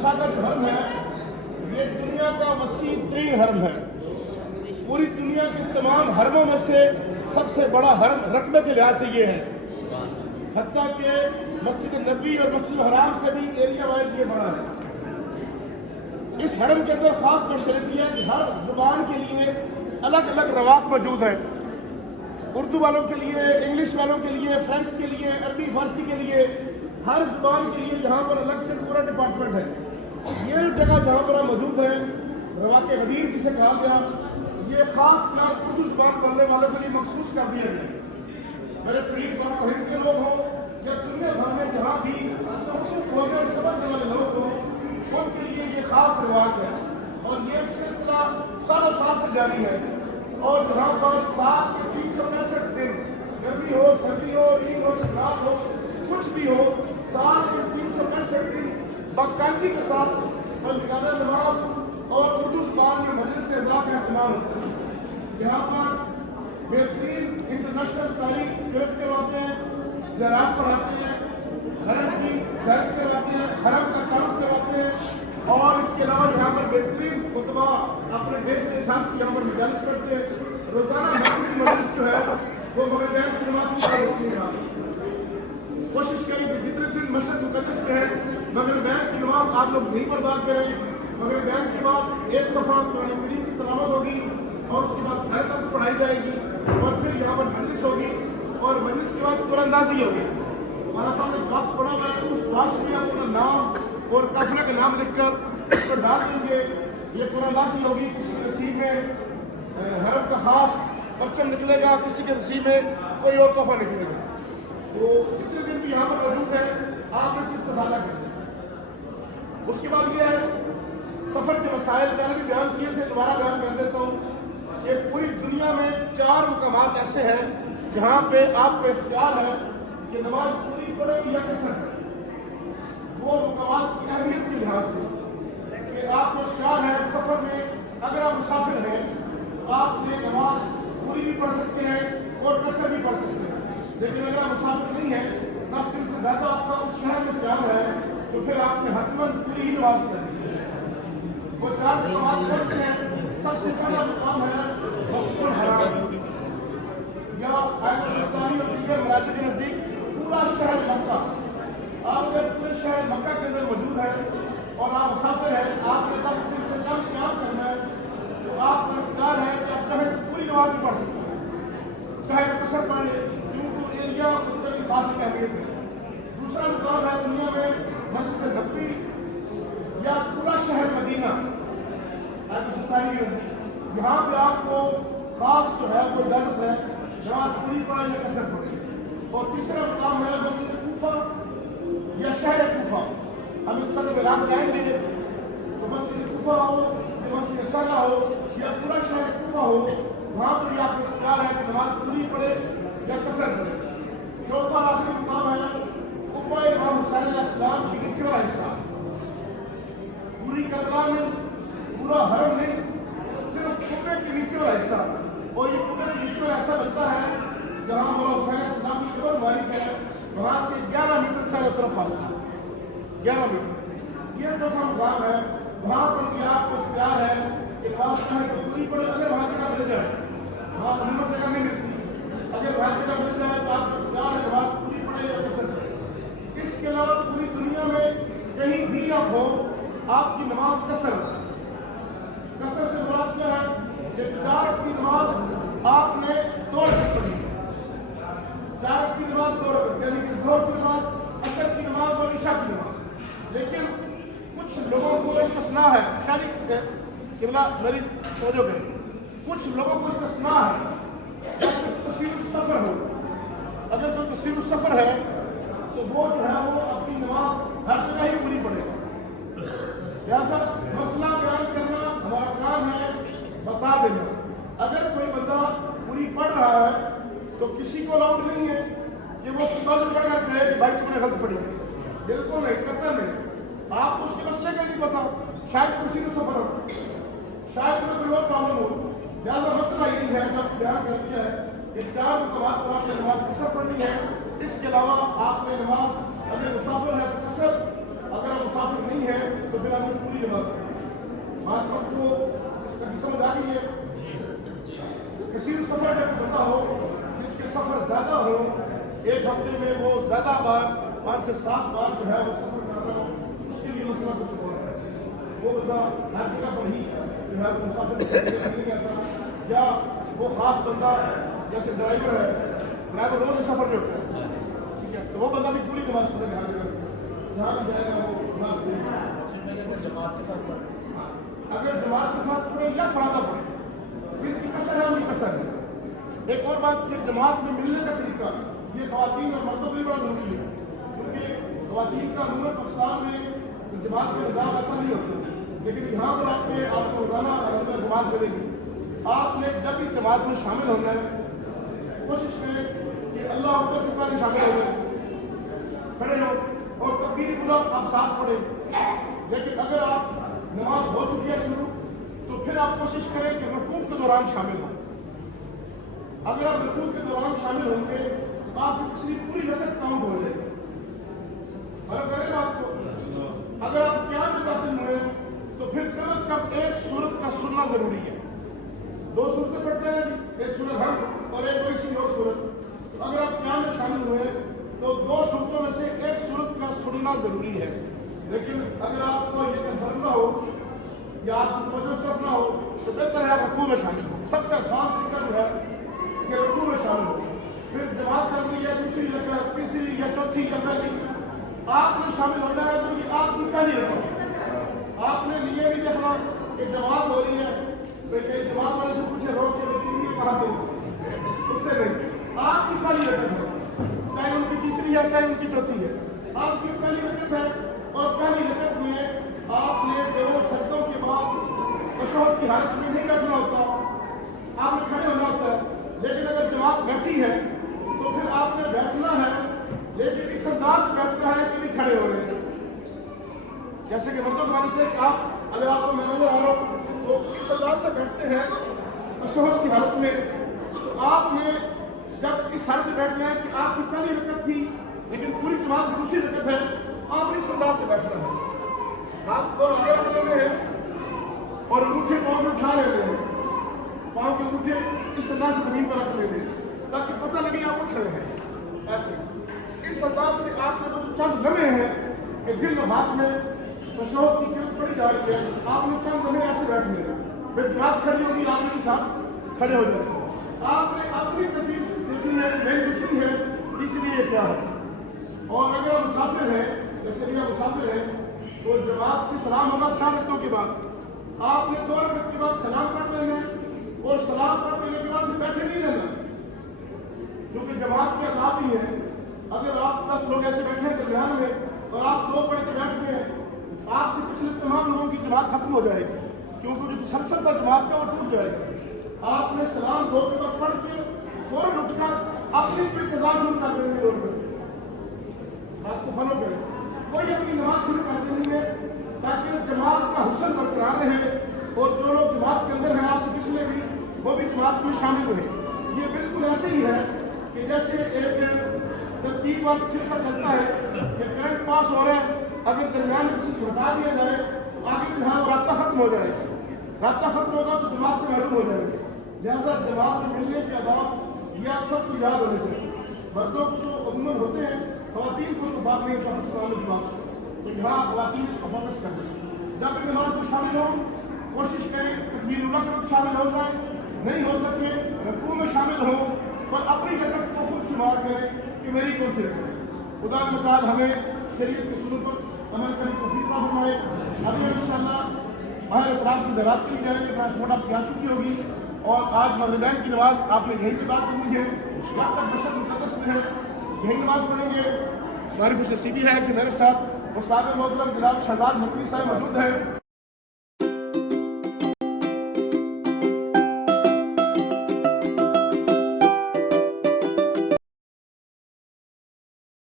حبشہ کا جو حرم ہے یہ دنیا کا وسیع ترین حرم ہے. پوری دنیا کے تمام حرموں میں سے سب سے بڑا حرم رقبے کے لحاظ سے یہ ہے، حتیٰ کہ مسجد نبی اور مسجد الحرام سے بھی ایریا وائز یہ بڑا ہے. اس حرم کے اندر خاص مشرت یہ ہے کہ ہر زبان کے لیے الگ الگ رواق موجود ہیں. اردو والوں کے لیے، انگلش والوں کے لیے، فرینچ کے لیے، عربی فارسی کے لیے، ہر زبان کے لیے یہاں پر الگ سے پورا ڈپارٹمنٹ ہے. یہ جگہ جہاں پر موجود ہے رواق غدیر جسے کہا گیا، یہ خاص کر اردو زبان بولنے والوں کے لیے مخصوص کر دیا گیا. میرے شریف اور بہن کے لوگ ہوں یا دنیا بھر میں جہاں بھی اردو بولنے اور سمجھنے والے لوگ ہوں ان کے لیے یہ خاص رواق ہے. اور یہ سلسلہ سالوں سال سے جاری ہے. اور یہاں پر سال کے 365 دن، گرمی ہو، سردی ہو، عید ہو، سنات ہو، کچھ بھی ہو، سال کے 365 دن باقاعدگی کے ساتھ بندگانہ نماز اور اردو زبان میں مجلس اعزاز کا اہتمام ہوتا ہے. یہاں پر بہترین انٹرنیشنل تعلیم گرفت کرواتے ہیں، زراعت پڑھاتے ہیں، حرم کی زیارت کرواتے ہیں، حرم کا تعارف کرواتے ہیں، اور اس کے علاوہ یہاں پر بہترین خطبہ اپنے دیش کے حساب سے یہاں پر مجالس کرتے ہیں. روزانہ مسجد مجلس جو ہے وہ مغربین کی نماز کی طرح ہوتی ہے. کوشش کریں کہ جتنے دن مسجد مقدس میں ہے مغربین کی نماز آپ لوگ نہیں برداشت کریں. مغربین کے بعد ایک صفحہ قرآن کریم کی تلاوت ہوگی اور اس کے بعد آیت تک پڑھائی جائے گی اور پھر یہاں پر مجلس ہوگی اور مجلس کے بعد قرآن اندازی ہوگی. ہمارا سامنے باکس پڑا ہوا ہے، اس باکس میں آپ اپنا نام اور کافرہ کا نام لکھ کر اس پر ڈال دیں گے. یہ قرآن اندازی ہوگی. کسی کے نصیب میں حرم کا خاص پرچم نکلے گا، کسی کے نصیب میں کوئی اور تحفہ نکلے گا. تو جتنے دن بھی یہاں پر موجود ہے آپ اس سے استفادہ کریں. اس کے بعد یہ ہے سفر کے مسائل پہلے بھی بیان کیے تھے، دوبارہ بیان کر دیتا ہوں کہ پوری دنیا میں 4 مقامات ایسے ہیں جہاں پہ آپ کو اختیار ہے کہ نماز پوری پڑھے یا قصر ہے. وہ مقامات کی اہمیت کے لحاظ سے کہ آپ کو اختیار ہے سفر میں اگر آپ مسافر ہیں تو آپ نے نماز پوری بھی پڑھ سکتے ہیں اور قصر بھی پڑھ سکتے ہیں. لیکن اگر آپ مسافر نہیں ہیں، 10 دن سے زیادہ آپ کا اس شہر میں اختیار ہے تو پھر آپ نے حتماً پوری ہی نماز پڑھنی ہے. وہ 4 مقامات کون سے ہیں؟ سب سے پہلا مقام ہے مسجد الحرام یا آیت السلطانی اور دیگر مراجع کے نزدیک پورا شہر مکہ. آپ اگر پورے شہر مکہ کے اندر موجود ہے اور آپ مسافر ہیں، آپ نے 10 دن سے کم قیام کرنا ہے تو آپ کا اختیار ہے کہ آپ چاہے پوری نماز بھی پڑھ سکتے ہیں، چاہے قصر پڑھ لیں، کیونکہ ایریا اس کا بھی خاص اہمیت ہے. دوسرا مقام ہے دنیا میں مسجد نبوی یا پورا شہر مدینہ آیت السلطانی کے نزدیک. یہاں پہ آپ کو خاص جو ہے وہ اجازت ہے نماز پوری پڑھیں یا قصر پڑھیں. اور تیسرا مقام ہے مسجد کوفہ یا شہر کوفہ. ہم ان صدر میں رات جائیں گے تو مسجد کوفہ ہو یا مسجد سرا ہو یا پورا شہر کوفہ ہو، وہاں پر بھی آپ کو اختیار ہے کہ نماز پوری پڑھے یا قصر پڑھے. چوتھا آخری مقام ہے قبہ امام حسین علیہ السلام کی نیچے والا حصہ. پوری کربلا میں پورا حرم نہیں، صرف قبے کے نیچے والا حصہ. اور یہ قبے کے نیچے والا ایسا بنتا ہے جہاں مولا حسین علیہ السلام کی قبر مبارک ہے، وہاں سے 11 میٹر چاروں طرف فاصلہ، 11 میٹر. یہ جو مقام ہے وہاں پر بھی آپ کو اختیار ہے کہ نماز چاہے تو پوری پڑھے. اگر وہاں جگہ مل جائے، وہاں پر جگہ نہیں ملتی، اگر وہاں جگہ مل جائے تو آپ کو اختیار ہے نماز پوری پڑھے یا قصر پڑھے. اس کے علاوہ پوری دنیا میں کہیں بھی آپ ہو، آپ کی نماز قصر ہے. قصر سے مراد کیا ہے کہ 4 وقت کی نماز آپ نے 2 رکعت پڑھی. 4 وقت کی نماز 2 رکعت، یعنی کہ ظہر کی نماز، عصر کی نماز اور عشاء کی نماز. لیکن کچھ لوگوں کو استثناء ہے، شاید قبلہ میری توجہ کریں، کچھ لوگوں کو استثناء ہے جیسے قصیر السفر ہو. اگر کوئی قصیر السفر ہے تو وہ جو ہے وہ اپنی نماز ہر جگہ ہی پوری پڑھے گا. لہٰذا مسئلہ بیان کرنا ہمارا کام ہے، بتا دینا. اگر کوئی بندہ پوری پڑھ رہا ہے تو کسی کو الاؤڈ نہیں ہے کہ وہ خطبہ جو کہہ رہا ہے کہ بھائی تم نے غلط پڑھی ہے. بالکل نہیں، قطع نہیں. آپ کو اس کے مسئلے کا نہیں پتا، شاید کسی کو سفر ہو، شاید کوئی اور پرابلم ہو. لہٰذا مسئلہ یہی ہے جب بیان کر دیا ہے کہ 4 مقامات پر آپ نے نماز قصر پڑھنی ہے. اس کے علاوہ آپ نے نماز اگر مسافر ہے تو قصر، अगर आप मुसाफिर नहीं है तो फिर आपकी पूरी नमाज पढ़ें। बात सबको इसका समझ आ गई है। किसी सफर का बंदा हो जिसके सफर ज्यादा हो, एक हफ्ते में वो ज्यादा बार 5 से 7 बार जो है वो सफर कर रहा हो, उसके लिए मसला कुछ और है। वो बंदा हर जगह पर ही जो है वो मुसाफिर नहीं करता, या वो खास बंदा जैसे ड्राइवर है, ड्राइवर रोज सफर में होता है, ठीक है, तो वो बंदा भी पूरी नमाज पढ़ेगा, जहाँ भी जाएगा वो नमाज पढ़ेगा जमात के साथ पढ़े। अगर जमात के साथ पढ़े या फरादा पढ़े, जिनकी कसर है उनकी कसर है। एक और बात कि जमात में मिलने का तरीका ये ख़वातीन और मर्दों के लिए बड़ा जरूरी है, क्योंकि ख़वातीन का अमूमन पाकिस्तान में जमात के निज़ाम ऐसा नहीं होता, लेकिन यहाँ पर आपको रोज़ाना अलग जमात मिलेगी। आपने जब भी जमात में शामिल होना है, कोशिश करें कि अल्लाह अकबर से पहले शामिल हो गए, खड़े हो और तकबीर बुलंद आप साथ पढ़ें। लेकिन अगर आप नमाज हो चुकी है शुरू, तो फिर आप कोशिश करें कि रुकूअ के दौरान शामिल हो। अगर आप रुकूअ के दौरान शामिल होंगे तो आपकी पिछली पूरी रकत काउंट हो जाएगी। फर्क करेगा आपको। अगर आप क़याम में दाखिल हुए तो फिर कम से कम एक सूरत का सुनना जरूरी है। 2 सूरतें पढ़ते हैं, एक सूरत हम और एक कोई सी और सूरत। अगर आप क़याम में शामिल हुए तो 2 सूरतों में से एक सूरत का सुनना जरूरी है। लेकिन अगर आपको ये कंफर्म ना हो या आपकी तवज्जो सिर्फ ना हो तो बेहतर है आप रुकूअ में शामिल हो। सबसे आसान तरीका जो है कि रुकूअ में शामिल हो। फिर जमात चल रही है, दूसरी रकअत, तीसरी या चौथी या पहली, आपने शामिल होना है क्योंकि आपकी पहली रकअत। आपने लिए नहीं देखना कि जमात हो रही है, तो जमात वाले से पूछे रोक के कहा दो, उससे नहीं, आपकी पहली रकअत है, चाहे उनकी तीसरी है चाहे उनकी चौथी है, आपकी पहली रकअत है। और पहली रकअत में आपने 2 सजदों के बाद तशहुद की हालत में नहीं बैठना होता, आपने खड़े होना होता है। लेकिन अगर जमात बैठी है तो फिर आपने बैठना है, लेकिन इस अंदाज में बैठना है कि नहीं खड़े हो रहे हैं। जैसे कि मर्दों वाले से आप अगर आपको मैं नजर आ रहा हूँ तो इस अंदाज से बैठते हैं तशहुद की हालत में, तो आपने जब इस हालत में बैठना है कि आपकी पहली रकअत थी लेकिन पूरी जमात की दूसरी रकअत है, आपने इस अंदाज से बैठना है। हाथ 2 आगे रख लेने हैं और अंगूठे पाँव में उठा लेने हैं, पाँव के अंगूठे इस अंदाज से जमीन पर रख लेने ताकि पता लगे आप उठ रहे हैं। ऐसे इस अंदाज से आपने वो चंद लम्हे हैं कि जिन लम्हात में तशहुद की किरत पड़ी जा रही है, आपने चंद लम्हे ऐसे बैठने हैं। फिर जमात खड़ी होगी, आपने के साथ खड़े हो जाए। आपने अपनी तरतीब देखनी है, मेरी दूसरी है, तीसरी ये क्या है। और अगर आप मुसाफिर हैं, जैसे कि आप मुसाफिर हैं, तो जमात की सलाम होगा 4 रकअतों के बाद। आपने 2 रकअत के बाद सलाम पढ़ लेना और सलाम पढ़ लेने के बाद फिर बैठे नहीं रहना, क्योंकि जमात के आदाब ही है। अगर आप 10 लोग ऐसे बैठे हैं दरमियान में और आप 2 पढ़ के बैठ गए, आपसे पिछले तमाम लोगों की जमात खत्म हो जाएगी, क्योंकि जो तसलसल था जमात का वो टूट जाएगा। आपने सलाम 2 के बाद पढ़ के फौरन उठकर अपनी कोई कज़ा शुरू कर देने की जरूरत है। आपको फॉलो करें, कोई अपनी नमाज शुरू कर देनी है ताकि जमात का हुस्न बरकरार रहे और जो लोग जमात के अंदर हैं आपसे पिछले भी, वो भी जमात में शामिल हुए। ये बिल्कुल ऐसे ही है कि जैसे एक तरतीब वाला सिलसिला चलता है कि करंट पास हो रहा है, अगर दरमियान में किसी को हटा दिया जाए तो आगे जो है वो रास्ता खत्म हो जाएगा। रास्ता खत्म होगा तो जमात से महरूम हो जाएंगे। लिहाजा जमात में मिलने के आदाब ये आप सबको याद होने चाहिए। मर्दों को तो अमूमन होते हैं, ख़वातीन को तो बात नहीं होता, तो यहाँ ख़वातीन इसको फोकस कर दें। जब भी नमाज में शामिल हो कोशिश करें तकबीर उला में शामिल हो जाए, नहीं हो सके रुकूअ में शामिल हो और अपनी रकअत को खुद शुमार करें कि मेरी कौन सी रकअत है। खुदा मुताल हमें शरीयत की सुन्नत पर अमल करने की तौफीक फरमाए। अभी इंशाअल्लाह बाहर एतराफ़ की ज़रात के लिए जाएंगे, ट्रांसपोर्ट आपकी आ चुकी होगी और आज मग़रिबैन की नमाज़ आपने यहीं पर बात करनी है। वक्त तक मशहद मुक़द्दस में है, यही नमाज़ पढ़ेंगे। हमारी खुश नसीबी है कि मेरे साथ उस्ताद मोहतरम जनाब शहजाद नकवी साहब मौजूद हैं।